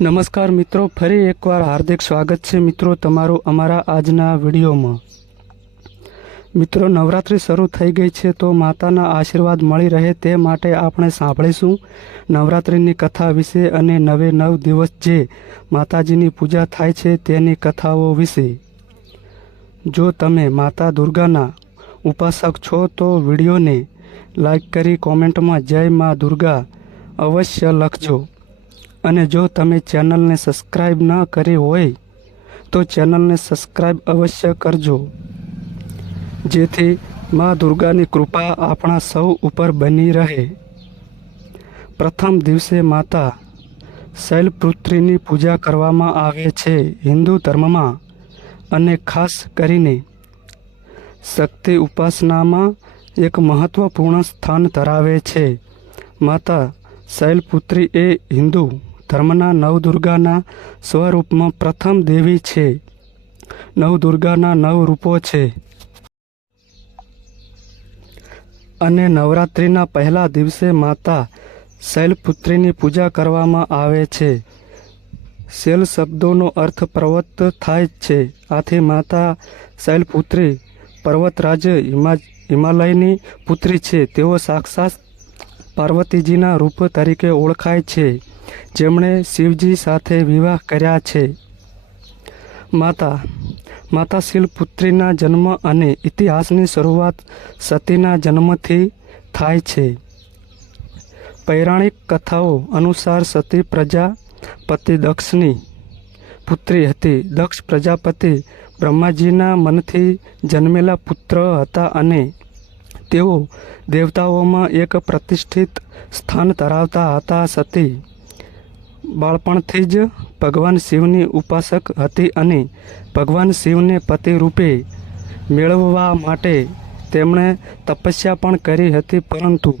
નમસ્કાર મિત્રો, ફરી એકવાર હાર્દિક સ્વાગત છે મિત્રો તમારું અમારા આજના વિડીયોમાં. મિત્રો, નવરાત્રિ શરૂ થઈ ગઈ છે તો માતાના આશીર્વાદ મળી રહે તે માટે આપણે સાંભળીશું નવરાત્રિની કથા વિશે અને નવે નવ દિવસ જે માતાજીની પૂજા થાય છે તેની કથાઓ વિશે. જો તમે માતા દુર્ગાના ઉપાસક છો તો વિડીયોને લાઈક કરી કોમેન્ટમાં જય મા દુર્ગા અવશ્ય લખજો. અને જો તમે ચેનલને સબસ્ક્રાઈબ ન કરી હોય, તો ચેનલને સબસ્ક્રાઈબ અવશ્ય કરજો. જેથી મા દુર્ગાની કૃપા આપણા સૌ ઉપર બની રહે. પ્રથમ દિવસે માતા શૈલપુત્રીની પૂજા કરવામાં આવે છે હિન્દુ ધર્મમાં અને ખાસ કરીને શક્તિ ઉપાસનામાં એક મહત્વપૂર્ણ સ્થાન ધરાવે છે. માતા શૈલપુત્રી એ હિન્દુ ધર્મના નવદુર્ગાના સ્વરૂપમાં પ્રથમ દેવી છે. નવદુર્ગાના નવ રૂપો છે. અને નવરાત્રિના પહેલા દિવસે માતા શૈલપુત્રીની પૂજા કરવામાં આવે છે. શૈલ શબ્દોનો અર્થ પર્વત થાય છે. આથી માતા શૈલપુત્રી પર્વતરાજ હિમા હિમાલયની પુત્રી છે. તેઓ સાક્ષાત પાર્વતીજીના રૂપ તરીકે ઓળખાય છે. જેમણે શિવજી સાથે વિવાહ કર્યા છે. માતા માતા શિલપુત્રીના જન્મ અને ઇતિહાસની શરૂઆત સતીના જન્મથી થાય છે. પૌરાણિક કથાઓ અનુસાર સતી પ્રજાપતિ દક્ષની પુત્રી હતી. દક્ષ પ્રજાપતિ બ્રહ્માજીના મનથી જન્મેલા પુત્ર હતા અને તેઓ દેવતાઓમાં એક પ્રતિષ્ઠિત સ્થાન ધરાવતા હતા. સતી બાળપણથી જ ભગવાન શિવની ઉપાસક હતી અને ભગવાન શિવને પતિ રૂપે મેળવવા માટે તેમણે તપસ્યા પણ કરી હતી, પરંતુ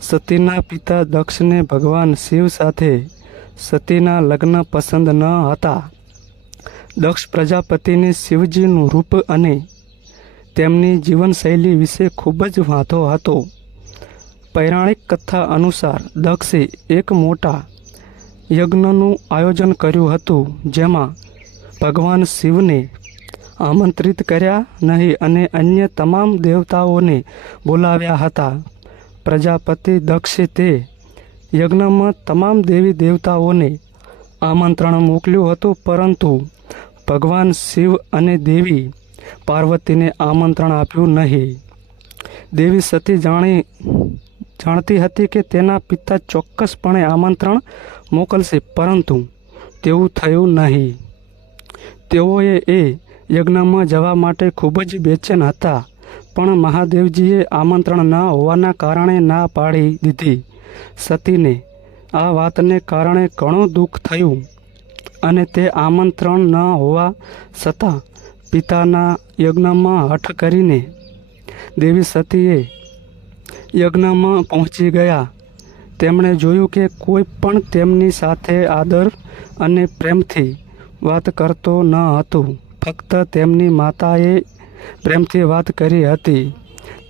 સતીના પિતા દક્ષને ભગવાન શિવ સાથે સતીના લગ્ન પસંદ ન હતા. દક્ષ પ્રજાપતિને શિવજીનું રૂપ અને તેમની જીવનશૈલી વિશે ખૂબ જ વાંધો હતો. પૌરાણિક કથા અનુસાર દક્ષે એક મોટા યજ્ઞનું આયોજન કર્યું હતું, જેમાં ભગવાન શિવને આમંત્રિત કર્યા નહીં અને અન્ય તમામ દેવતાઓને બોલાવ્યા હતા. પ્રજાપતિ દક્ષે તે યજ્ઞમાં તમામ દેવી દેવતાઓને આમંત્રણ મોકલ્યું હતું, પરંતુ ભગવાન શિવ અને દેવી પાર્વતીને આમંત્રણ આપ્યું નહીં. દેવી સતી જાણી જાણતી હતી કે તેના પિતા ચોક્કસપણે આમંત્રણ મોકલશે, પરંતુ તેવું થયું નહીં. તેઓએ એ યજ્ઞમાં જવા માટે ખૂબ જ બેચેન હતા, પણ મહાદેવજીએ આમંત્રણ ન હોવાના કારણે ના પાડી દીધી. સતીને આ વાતને કારણે ઘણું દુઃખ થયું, અને તે આમંત્રણ ન હોવા છતાં પિતાના યજ્ઞમાં હઠ કરીને દેવી સતીએ યજ્ઞમાં પહોંચી ગયા. તેમણે જોયું કે કોઈ પણ તેમની સાથે આદર અને પ્રેમથી વાત કરતો ન હતું. ફક્ત તેમની માતાએ પ્રેમથી વાત કરી હતી.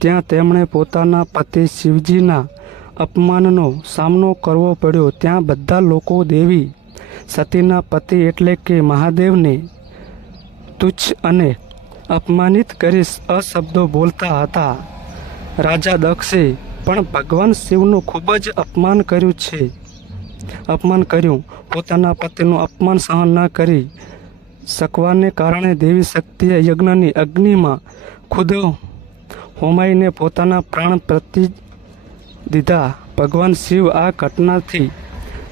ત્યાં તેમણે પોતાના પતિ શિવજીના અપમાનનો સામનો કરવો પડ્યો. ત્યાં બધા લોકો દેવી સતીના પતિ એટલે કે મહાદેવને તુચ્છ અને અપમાનિત કરી અશબ્દો બોલતા હતા. રાજા દક્ષે પણ ભગવાન શિવનું ખૂબ જ અપમાન કર્યું છે. અપમાન કર્યું. પોતાના પતિનું અપમાન સહન ન કરી શકવાને કારણે દેવી શક્તિએ યજ્ઞની અગ્નિમાં ખુદ હોમાઈને પોતાના પ્રાણ પ્રતિ દીધા. ભગવાન શિવ આ ઘટનાથી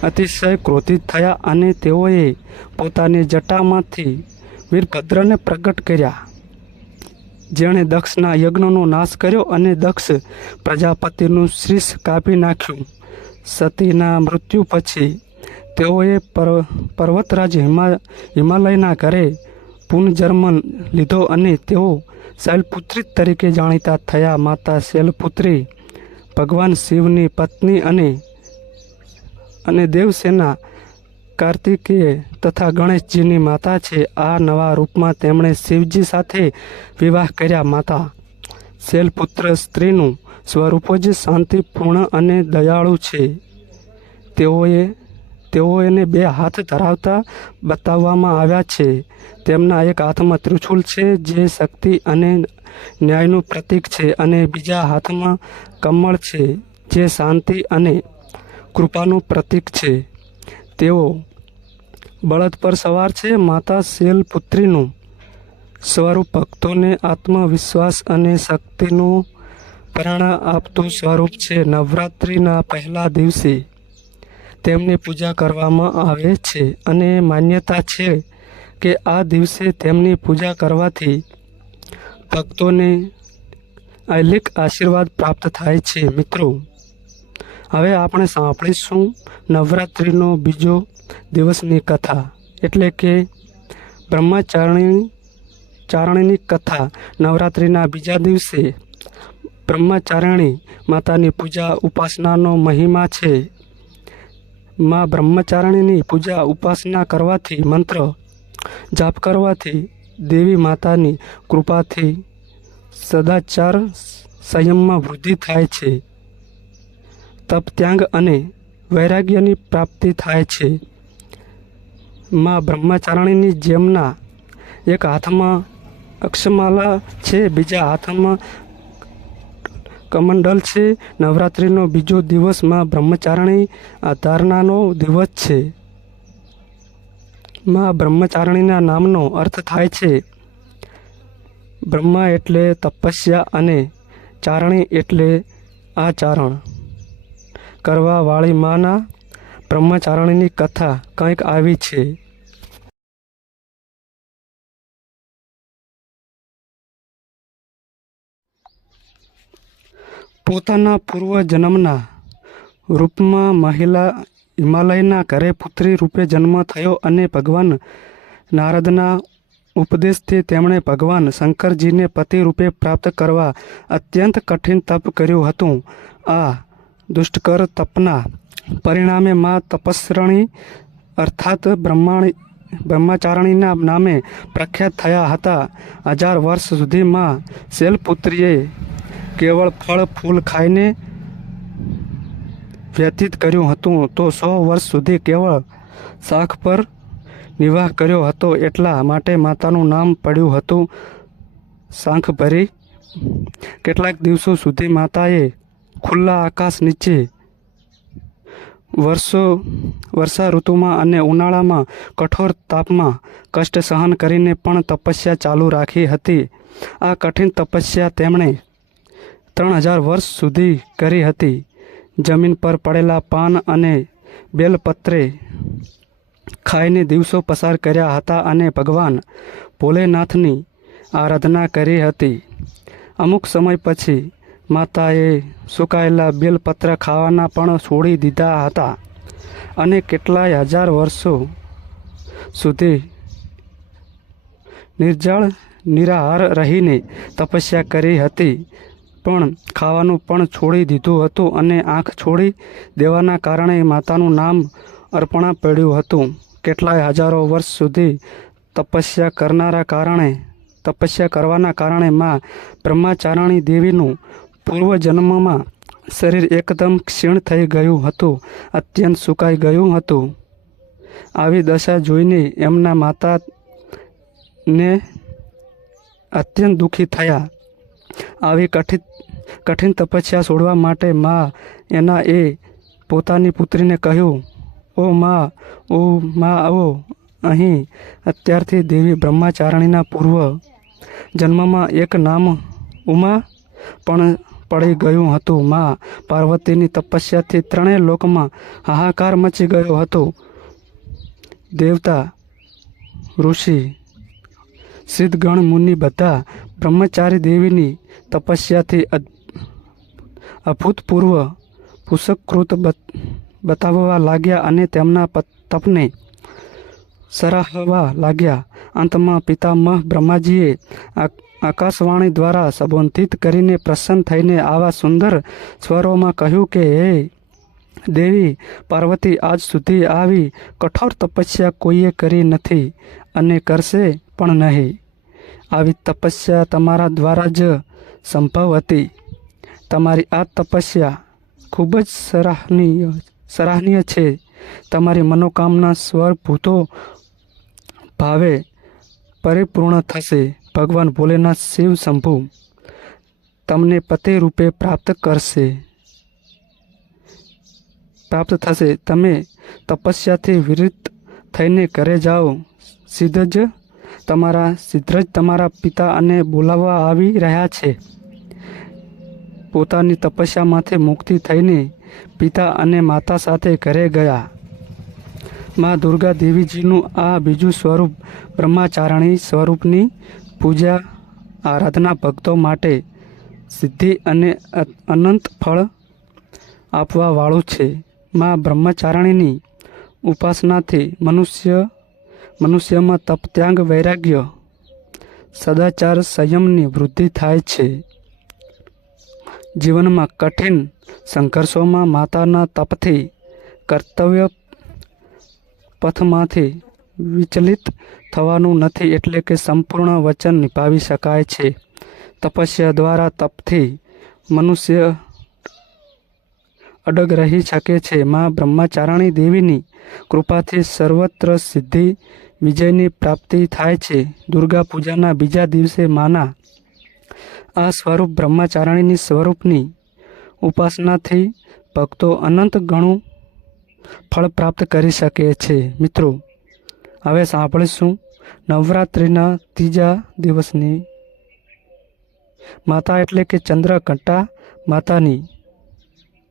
અતિશય ક્રોધિત થયા અને તેઓએ પોતાની જટામાંથી વીરભદ્રને પ્રગટ કર્યા. જેણે દક્ષના યજ્ઞનો નાશ કર્યો અને દક્ષ પ્રજાપતિનું શીશ કાપી નાખ્યું. સતીના મૃત્યુ પછી તેઓએ પર્વ પર્વતરાજ હિમા, હિમાલયના ઘરે પુનર્જન્મ લીધો અને તેઓ શૈલપુત્રી તરીકે જાણીતા થયા. માતા શૈલપુત્રી ભગવાન શિવની પત્ની અને અને દેવસેના કાર્તિકેય તથા ગણેશજીની માતા છે, આ નવા રૂપમાં તેમણે શિવજી સાથે વિવાહ કર્યા. માતા શૈલપુત્ર સ્ત્રીનું સ્વરૂપ જ શાંતિપૂર્ણ અને દયાળુ છે. તેઓએ, તેઓ એને બે હાથ ધરાવતા બતાવવામાં આવ્યા છે. તેમના એક હાથમાં ત્રિશુલ છે, જે શક્તિ અને ન્યાયનું પ્રતીક છે અને બીજા હાથમાં કમળ છે, જે શાંતિ અને કૃપાનું પ્રતીક છે. તેઓ બળદ પર સવાર છે, માતા શેલ પુત્રીનું સ્વરૂપ ભક્તોને આત્મવિશ્વાસ અને શક્તિનું પ્રેરણા આપતું સ્વરૂપ છે. નવરાત્રિના પહેલા દિવસે તેમની પૂજા કરવામાં આવે છે અને માન્યતા છે કે આ દિવસે તેમની પૂજા કરવાથી ભક્તોને અલિક આશીર્વાદ પ્રાપ્ત થાય છે. મિત્રો હવે આપણે સાંભળીશું નવરાત્રિનો બીજો દિવસની કથા. એટલે કે બ્રહ્મચારણી, ચારણીની કથા નવરાત્રિના બીજા દિવસે. બ્રહ્મચારિણી માતાની પૂજા ઉપાસનાનો મહિમા છે. માં બ્રહ્મચારિણીની પૂજા ઉપાસના કરવાથી મંત્ર જાપ કરવાથી દેવી માતાની કૃપાથી સદાચાર સંયમમાં વૃદ્ધિ થાય છે. તપ ત્યાગ અને વૈરાગ્યની પ્રાપ્તિ થાય છે. માં બ્રહ્મચારિણીની જેમના એક હાથમાં અક્ષમાલા છે, બીજા હાથમાં કમંડલ છે. નવરાત્રિનો બીજો દિવસમાં બ્રહ્મચારિણી ધારણાનો દિવસ છે. માં બ્રહ્મચારિણીના નામનો અર્થ થાય છે, બ્રહ્મા એટલે તપસ્યા અને ચારણી એટલે આચરણ. કરવા વાળી માના બ્રહ્મચારણીની કથા કંઈક આવી છે. પોતાના પૂર્વ જન્મના રૂપમાં મહિલા હિમાલયના ઘરે પુત્રી રૂપે જન્મ થયો અને ભગવાન નારદના ઉપદેશથી તેમણે ભગવાન શંકરજીને પતિ રૂપે પ્રાપ્ત કરવા અત્યંત કઠિન તપ કર્યું હતું. આ દુષ્કર તપના પરિણામે મા તપસ્રણી અર્થાત બ્રહ્માણી બ્રહ્મચારણીના નામે પ્રખ્યાત થયા હતા. હજાર વર્ષ સુધીમાં શૈલપુત્રીએ કેવળ ફળ, ફૂલ ખાઈને વ્યતીત કર્યું હતું. તો સો વર્ષ સુધી કેવળ શાખ પર નિવાહ કર્યો હતો એટલા માટે માતાનું નામ પડ્યું હતું. શાંખભરી કેટલાક દિવસો સુધી માતાએ ખુલ્લા આકાશ નીચે. વર્ષો, વર્ષા ઋતુમાં અને ઉનાળામાં કઠોર તાપમાં કષ્ટ સહન કરીને પણ તપસ્યા ચાલુ રાખી હતી. આ કઠિન તપસ્યા તેમણે ત્રણ હજાર વર્ષ સુધી કરી હતી. જમીન પર પડેલા પાન અને બેલપત્રે ખાઈને દિવસો પસાર કર્યા હતા અને ભગવાન ભોલેનાથની આરાધના કરી હતી. અમુક સમય પછી માતાએ સુકાયેલા બેલપત્ર ખાવાના પણ છોડી દીધા હતા અને કેટલાય હજાર વર્ષો સુધી નિર્જળ, નિરાહાર રહીને તપસ્યા કરી હતી, પણ ખાવાનું પણ છોડી દીધું હતું અને આંખ છોડી દેવાના કારણે માતાનું નામ અર્પણા પડ્યું હતું. કેટલાય હજારો વર્ષ સુધી તપસ્યા કરનારા કારણે, તપસ્યા કરવાના કારણે માં બ્રહ્માચારણી દેવીનું પૂર્વજન્મમાં શરીર એકદમ ક્ષીણ થઈ ગયું હતું, અત્યંત સુકાઈ ગયું હતું. આવી દશા જોઈને એમના માતાને અત્યંત દુઃખી થયા. આવી કઠિન કઠિન તપસ્યા છોડવા માટે મા એના એ પોતાની પુત્રીને કહ્યું, ઓ મા ઓ મા, આવો. અહીં અત્યારથી દેવી બ્રહ્માચારિણીના પૂર્વ જન્મમાં એક નામ ઉમા, પણ પડી ગયું હતું. મા પાર્વતીની તપસ્યાથી ત્રણેય લોકમાં હાહાકાર મચી ગયો હતો. દેવતા, ઋષિ, સિદ્ધગણ મુનિ બધા બ્રહ્મચારી દેવીની તપસ્યાથી અભૂતપૂર્વ પુષ્કૃત બતાવવા લાગ્યા અને તેમના તપને સરાહવા લાગ્યા. અંતમાં પિતામહ બ્રહ્માજીએ આકાશવાણી દ્વારા સંબોધિત કરીને પ્રસન્ન થઈને આવા સુંદર સ્વરોમાં કહ્યું કે, હે દેવી, પાર્વતી, આજ સુધી આવી કઠોર તપસ્યા કોઈએ કરી નથી અને કરશે પણ નહીં. આવી તપસ્યા તમારા દ્વારા જ સંભવ હતી. તમારી આ તપસ્યા ખૂબ જ સરાહનીય સરાહનીય છે. તમારી મનોકામના સ્વરભૂતો ભાવે પરિપૂર્ણ થશે. ભગવાન ભોલેનાથ શિવ શંભુ તમને પતે રૂપે પ્રાપ્ત કરશે. પ્રાપ્ત થશે. તમે તપસ્યાથી વિરુદ્ધ થઈને ઘરે જાઓ. સીધ જ તમારા સીધ જ તમારા પિતા અને બોલાવવા આવી રહ્યા છે. પોતાની તપસ્યામાંથી મુક્તિ થઈને પિતા અને માતા સાથે ઘરે ગયા. મા દુર્ગા દેવીજીનું આ બીજું સ્વરૂપ બ્રહ્માચારણી સ્વરૂપની પૂજા, આરાધના ભક્તો માટે સિદ્ધિ અને અનંત ફળ આપવાવાળું છે. મા બ્રહ્મચારિણીની ઉપાસનાથી મનુષ્ય, મનુષ્યમાં તપ, ત્યાગ, વૈરાગ્ય, સદાચાર સંયમની વૃદ્ધિ થાય છે. જીવનમાં કઠિન સંઘર્ષોમાં માતાના તપથી કર્તવ્ય પથમાંથી વિચલિત થવાનું નથી એટલે કે સંપૂર્ણ વચન નિભાવી શકાય છે. તપસ્યા દ્વારા તપથી મનુષ્ય અડગ રહી શકે છે. માં બ્રહ્મચારણી દેવીની કૃપાથી સર્વત્ર સિદ્ધિ વિજયની પ્રાપ્તિ થાય છે. દુર્ગા પૂજાના બીજા દિવસે માના આ સ્વરૂપ બ્રહ્મચારણીની સ્વરૂપની ઉપાસનાથી ભક્તો અનંત ગણું ફળ પ્રાપ્ત કરી શકે છે. મિત્રો હવે સાંભળીશું નવરાત્રિના ત્રીજા દિવસની માતા એટલે કે ચંદ્રઘંટા માતાની.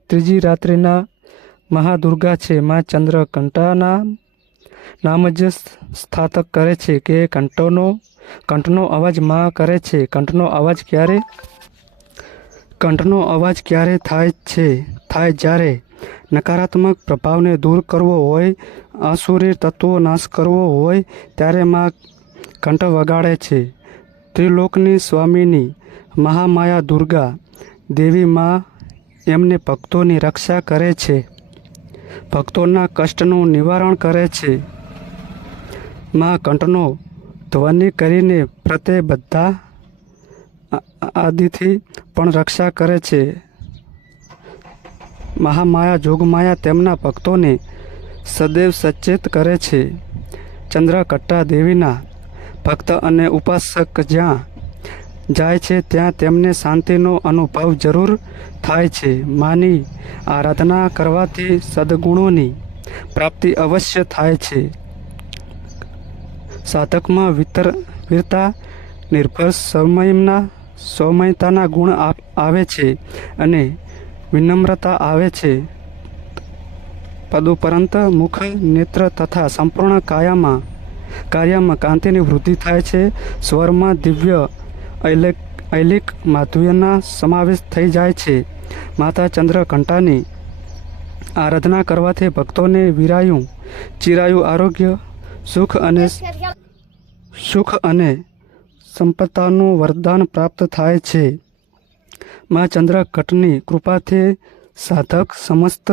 ત્રીજી રાત્રિના મહાદુર્ગા છે, મા ચંદ્રઘંટાના નામ જ સ્થાતક કરે છે કે કંઠોનો, કંઠનો અવાજમાં કરે છે. કંઠનો અવાજ ક્યારે? કંઠનો અવાજ ક્યારે થાય છે? થાય જ્યારે નકારાત્મક પ્રભાવને દૂર કરવો હોય આસુરી તત્વો નાશ કરવો હોય ત્યારે માં કંઠ વગાડે છે. ત્રિલોકની સ્વામીની મહામાયા દુર્ગા દેવી માં એમને ભક્તોની રક્ષા કરે છે. ભક્તોના કષ્ટનું નિવારણ કરે છે. માં કંઠનો ધ્વનિ કરીને પ્રત્યે બધા આદિથી પણ રક્ષા કરે છે. મહામાયા જોગમાયા તેમના ભક્તોને સદૈવ સચેત કરે છે. ચંદ્રકટ્ટા દેવીના ભક્ત અને ઉપાસક જ્યાં જાય છે, ત્યાં તેમને શાંતિનો અનુભવ જરૂર થાય છે. માની આરાધના કરવાથી સદગુણોની પ્રાપ્તિ અવશ્ય થાય છે. સાધકમાં વિતર, વીરતા, નિર્ભર સમયના, સૌમ્યતાના ગુણ આવે છે અને વિનમ્રતા આવે છે. પદુપરંત મુખ, નેત્ર તથા સંપૂર્ણ કાયામાં કાર્યમાં કાંતિની વૃદ્ધિ થાય છે. સ્વરમાં દિવ્ય ઐલિક ઐલિક માધુર્યના સમાવેશ થઈ જાય છે. માતા ચંદ્રઘંટાની આરાધના કરવાથી ભક્તોને વિરાયું, ચિરાયું આરોગ્ય, સુખ અને સુખ અને સંપત્તાનું વરદાન પ્રાપ્ત થાય છે. મા ચંદ્રઘટની કૃપાથી સાધક સમસ્ત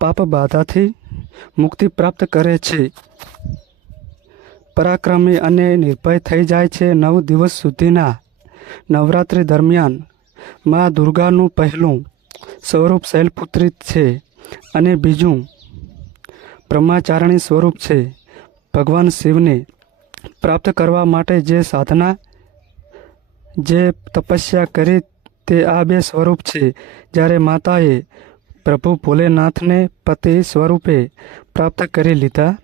પાપ બાધાથી મુક્તિ પ્રાપ્ત કરે છે. પરાક્રમી અને નિર્ભય થઈ જાય છે નવ દિવસ સુધીના નવરાત્રિ દરમિયાન. મા દુર્ગાનું પહેલું સ્વરૂપ શૈલપુત્રી છે અને બીજું બ્રહ્માચારણી સ્વરૂપ છે. ભગવાન શિવને પ્રાપ્ત કરવા માટે જે સાધના, જે તપસ્યા કરી તે આ બે સ્વરૂપ છે. જ્યારે માતાએ પ્રભુ ભોલેનાથને પતિ સ્વરૂપે પ્રાપ્ત કરી લીધા.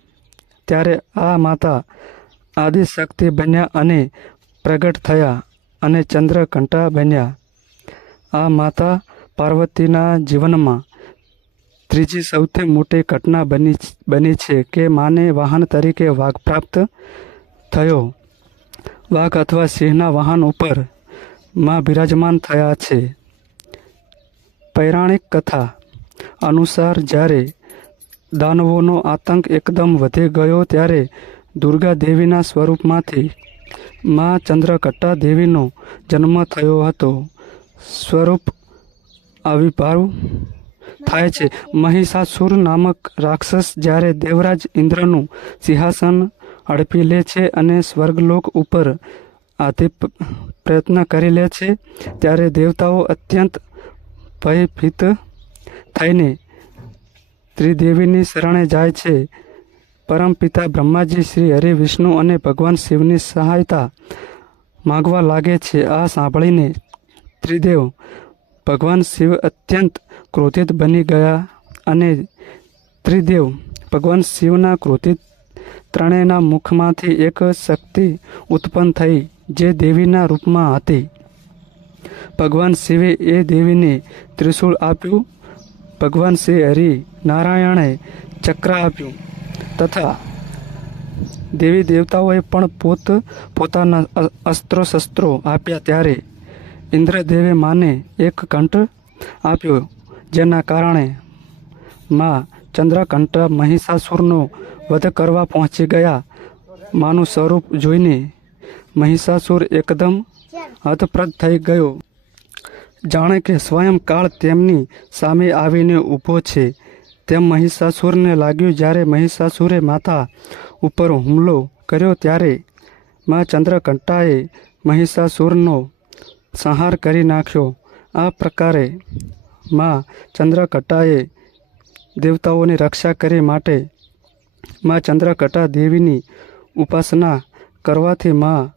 ત્યારે આ માતા આદિશક્તિ બન્યા અને પ્રગટ થયા અને ચંદ્રઘંટા બન્યા. આ માતા પાર્વતીના જીવનમાં ત્રીજી સૌથી મોટી ઘટના બની બની છે કે માને વાહન તરીકે વાઘ પ્રાપ્ત થયો. વાઘ અથવા સિંહના વાહન ઉપરમાં બિરાજમાન થયા છે. પૌરાણિક કથા અનુસાર જ્યારે દાનવોનો આતંક એકદમ વધી ગયો ત્યારે દુર્ગા દેવીના સ્વરૂપમાંથી મા ચંદ્રકટ્ટા દેવીનો જન્મ થયો હતો. સ્વરૂપ આવિર્ભાવ થાય છે. મહિષાસુર નામક રાક્ષસ જ્યારે દેવરાજ ઇન્દ્રનું સિંહાસન હડપી લે છે અને સ્વર્ગલોક ઉપર આધિપ પ્રયત્ન કરી લે છે, ત્યારે દેવતાઓ અત્યંત ભયભીત થઈને ત્રિદેવીની શરણે જાય છે. પરમપિતા બ્રહ્માજી શ્રી હરિ વિષ્ણુ અને ભગવાન શિવની સહાયતા માગવા લાગે છે. આ સાંભળીને ત્રિદેવ ભગવાન શિવ અત્યંત ક્રોધિત બની ગયા અને ત્રિદેવ ભગવાન શિવના ક્રોધિત ત્રણેયના મુખમાંથી એક શક્તિ ઉત્પન્ન થઈ જે દેવીના રૂપમાં હતી. ભગવાન શિવે એ દેવીને ત્રિશૂળ આપ્યું ભગવાન શ્રી હરિ નારાયણે ચક્ર આપ્યું તથા દેવી દેવતાઓએ પણ પોત પોતાના અસ્ત્રો શસ્ત્રો આપ્યા ત્યારે ઇન્દ્રદેવે માને એક કંઠ આપ્યો, જેના કારણે માં ચંદ્રકંઠ મહિષાસુરનો વધ કરવા પહોંચી ગયા. માનું સ્વરૂપ જોઈને મહિષાસુર એકદમ હતપ્રદ થઈ ગયો. જાણે કે સ્વયં કાળ તેમની સામે આવીને ઊભો છે. તેમ મહિષાસુરને લાગ્યું જ્યારે મહિષાસુરે માથા ઉપર હુમલો કર્યો ત્યારે માં ચંદ્રકંટાએ મહિષાસુરનો સંહાર કરી નાખ્યો. આ પ્રકારે માં ચંદ્રકટાએ દેવતાઓની રક્ષા કરી માટે માં ચંદ્રકટા દેવીની ઉપાસના કરવાથી માં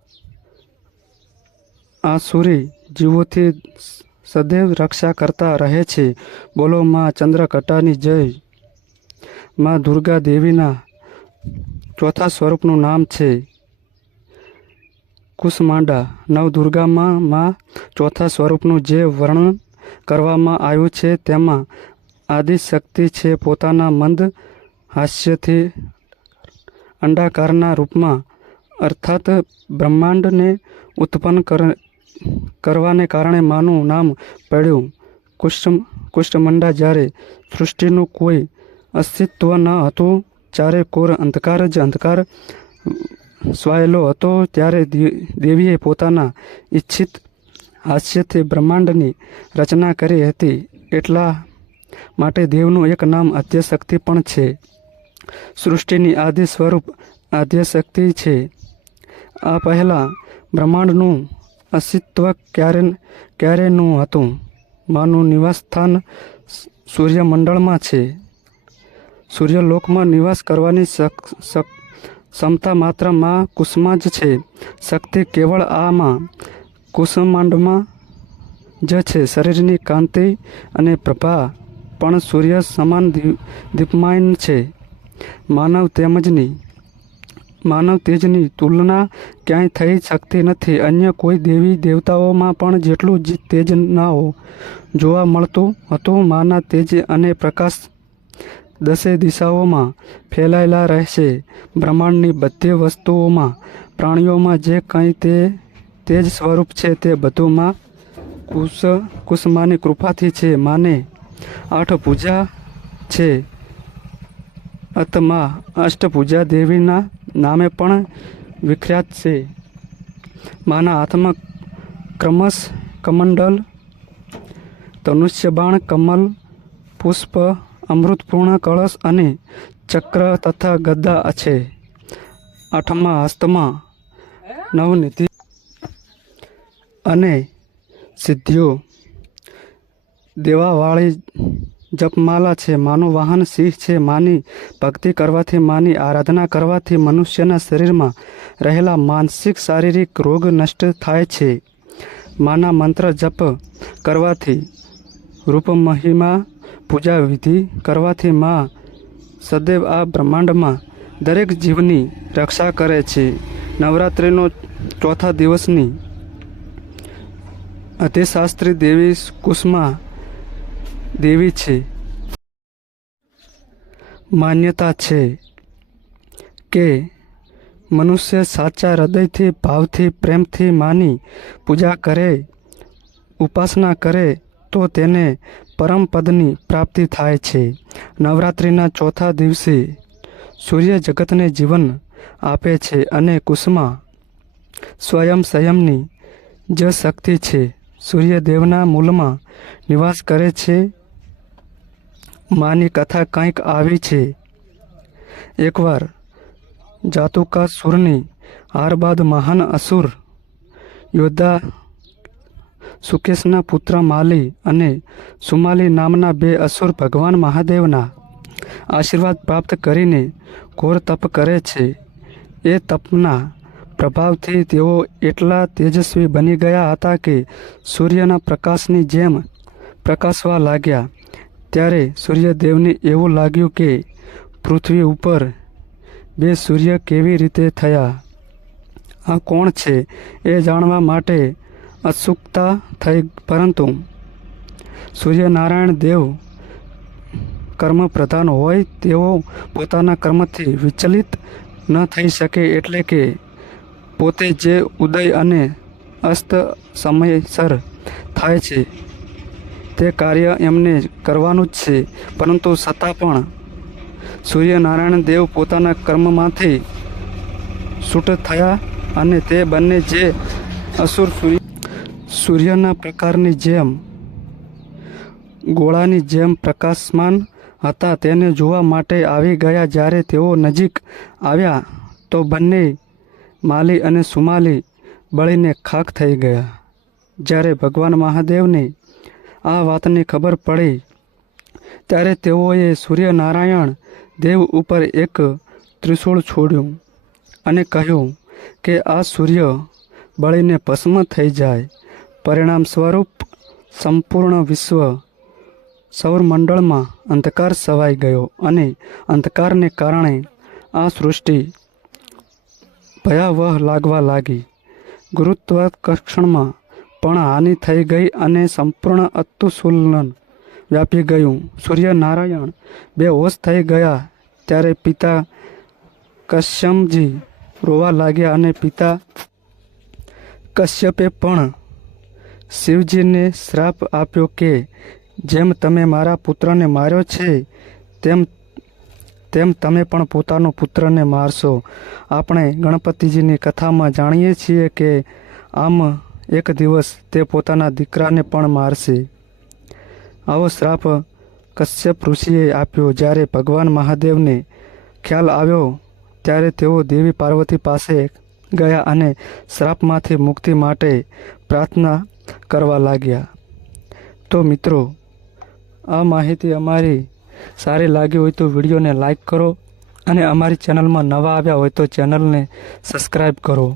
આસુરી જીવોથી સદૈવ રક્ષા કરતા રહે છે. બોલો, માં ચંદ્રકટાની જય. માં દુર્ગા દેવીના ચોથા સ્વરૂપનું નામ છે. કુસમાંડા. નવદુર્ગામાં માં ચોથા સ્વરૂપનું જે વર્ણન કરવામાં આવ્યું છે તેમાં આદિશક્તિ છે પોતાના મંદ હાસ્યથી અંડાકારના રૂપમાં. અર્થાત બ્રહ્માંડને ઉત્પન્ન કરવાને કારણે માનું નામ પડ્યું. કુષ્ઠ કુષ્ઠમંડા જ્યારે સૃષ્ટિનું કોઈ અસ્તિત્વ ન હતું ચારે કોર અંધકાર જ અંધકાર સ્વાયેલો હતો, ત્યારે દેવીએ પોતાના ઈચ્છિત હાસ્યથી બ્રહ્માંડની રચના કરી હતી. એટલા માટે દેવનું એક નામ આદ્યશક્તિ પણ છે. સૃષ્ટિની આદિ સ્વરૂપ આદ્યશક્તિ છે. આ પહેલાં બ્રહ્માંડનું અસ્તિત્વ ક્યારે ક્યારેનું હતું. માનું નિવાસસ્થાન સૂર્યમંડળમાં છે. સૂર્યલોકમાં નિવાસ કરવાની ક્ષમતા માત્રમાં કુસમાં જ છે. શક્તિ કેવળ આમાં કુસમાંડમાં જ છે. શરીરની કાંતિ અને પ્રભા પણ સૂર્ય સમાન દીપમાન છે. માનવ તેમજની માનવ તેજની તુલના ક્યાંય થઈ શકતી નથી. અન્ય કોઈ દેવી દેવતાઓમાં પણ જેટલું જ તેજ ન હો જોવા મળતું હતું, માના તેજ અને પ્રકાશ દસે દિશાઓમાં ફેલાયેલા રહેશે. બ્રહ્માંડની બધી વસ્તુઓમાં, પ્રાણીઓમાં જે કંઈ તે તેજ સ્વરૂપ છે તે બધુંમાં કુશ કુસમાની કૃપાથી છે. માને આઠ પૂજા છે. અતમાં અષ્ટભુજા દેવીના નામે પણ વિખ્યાત છે. માના હાથમાં ક્રમશ કમંડલ, ધનુષ્યબાણ, કમલ, પુષ્પ, અમૃતપૂર્ણ કળશ અને ચક્ર તથા ગદા છે. આઠમા હસ્તમાં નવનિધિ અને સિદ્ધિઓ. દેવાવાળી જપમાલા છે, માનું વાહન સિંહ છે, માની ભક્તિ કરવાથી માની આરાધના કરવાથી મનુષ્યના શરીરમાં રહેલા માનસિક શારીરિક રોગ નષ્ટ થાય છે. માના મંત્ર જપ કરવાથી રૂપ મહિમા પૂજા વિધિ કરવાથી મા સદૈવ આ બ્રહ્માંડમાં દરેક જીવની રક્ષા કરે છે. નવરાત્રિનો ચોથા દિવસની અતિશાસ્ત્રી દેવી કુસમા દેવી છે. માન્યતા છે કે મનુષ્ય સાચા હૃદયથી, ભાવથી, પ્રેમથી માની પૂજા કરે, ઉપાસના કરે તો તેને પરમ પદની પ્રાપ્તિ થાય છે. નવરાત્રિના ચોથા દિવસે સૂર્ય જગતને જીવન આપે છે અને કુસમા સ્વયં સંયમની જ શક્તિ છે. સૂર્યદેવના મૂલમાં નિવાસ કરે છે માની કથા કંઈક આવી છે. એકવાર જાતુકા સુરની હાર બાદ મહાન અસુર યોદ્ધા સુકેશના પુત્ર માલી અને સુમાલી નામના બે અસુર ભગવાન મહાદેવના આશીર્વાદ પ્રાપ્ત કરીને ઘોર તપ કરે છે. એ તપના પ્રભાવથી તેઓ એટલા તેજસ્વી બની ગયા હતા કે સૂર્યના પ્રકાશની જેમ પ્રકાશવા લાગ્યા. ત્યારે સૂર્યદેવને એવું લાગ્યું કે પૃથ્વી ઉપર બે સૂર્ય કેવી રીતે થયા? આ કોણ છે એ જાણવા માટે ઉત્સુકતા થઈ, પરંતુ સૂર્યનારાયણ દેવ કર્મ પ્રધાન હોય તેઓ પોતાના કર્મથી વિચલિત ન થઈ શકે એટલે કે પોતે જે ઉદય અને અસ્ત સમયસર થાય છે. તે કાર્ય એમને કરવાનું જ છે, પરંતુ છતાં પણ સૂર્યનારાયણ દેવ પોતાના કર્મમાંથી છૂટ થયા અને તે બંને જે અસુર સૂર્ય, સૂર્યના પ્રકારની જેમ, ગોળાની જેમ પ્રકાશમાન હતા, તેને જોવા માટે આવી ગયા. જ્યારે તેઓ નજીક આવ્યા, તો બંને માલી અને સુમાલી બળીને ખાખ થઈ ગયા. જ્યારે ભગવાન મહાદેવને આ વાતની ખબર પડી ત્યારે તેઓએ સૂર્યનારાયણ દેવ ઉપર એક ત્રિશૂળ છોડ્યું અને કહ્યું કે આ સૂર્ય બળીને ભસ્મ થઈ જાય. પરિણામ સ્વરૂપ સંપૂર્ણ વિશ્વ સૌરમંડળમાં અંધકાર સવાઈ ગયો અને અંધકારને કારણે આ સૃષ્ટિ ભયાવહ લાગવા લાગી. ગુરુત્વાકર્ષણમાં પણ હાનિ થઈ ગઈ અને સંપૂર્ણ અતુસુલન વ્યાપી ગયું. સૂર્યનારાયણ બે હોશ થઈ ગયા ત્યારે પિતા કશ્યમજી રોવા લાગ્યા અને પિતા કશ્યપે પણ શિવજીને શ્રાપ આપ્યો કે, જેમ તમે મારા પુત્રને માર્યો છે, તેમ તેમ તમે પણ પોતાનો પુત્રને મારશો. આપણે ગણપતિજીની કથામાં જાણીએ છીએ કે, આમ એક દિવસ તે પોતાના દીકરાને પણ મારશે. આવો શ્રાપ કશ્યપ ઋષિએ આપ્યો. જ્યારે ભગવાન મહાદેવને ખ્યાલ આવ્યો, ત્યારે તેઓ દેવી પાર્વતી પાસે ગયા અને શ્રાપમાંથી મુક્તિ માટે પ્રાર્થના કરવા લાગ્યા. તો મિત્રો, આ માહિતી અમારી સારી લાગી હોય તો વિડીયોને લાઈક કરો અને અમારી ચેનલમાં નવા આવ્યા હોય તો ચેનલને સબસ્ક્રાઈબ કરો.